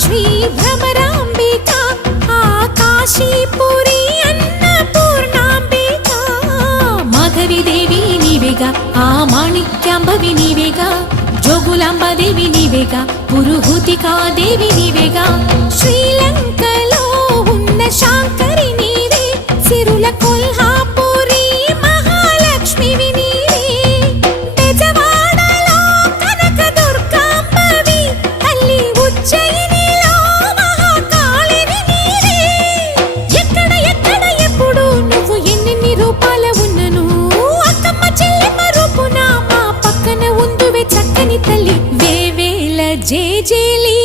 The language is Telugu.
శ్రీ భ్రమరాంబిక ఆకాశీపురి అన్నపూర్ణాంబిక మాధవిదేవి నీవేగా ఆ మాణిక్యాంబవి నీవేగా జోగులాంబాదేవి నీవేగా పురుహూతికాదేవి నీవేగా శ్రీలంకలో ఉన్న శాంకరి నీవే సిరుల కొల్హాపురి మహాలక్ష్మివి నీవే బెజవాడలో కనక దుర్గాంబవి తల్లి ఉజ్జయినిలో మహాకాళివి నీవే ఎక్కడ ఎక్కడ ఎప్పుడు నువ్వు ఎన్నెన్ని రూపాల ఉన్నను అక్కమ్మ చెల్లెమ్మ రూపున మా పక్కన ఉందువే చక్కని తల్లి వేవేల జేజేలి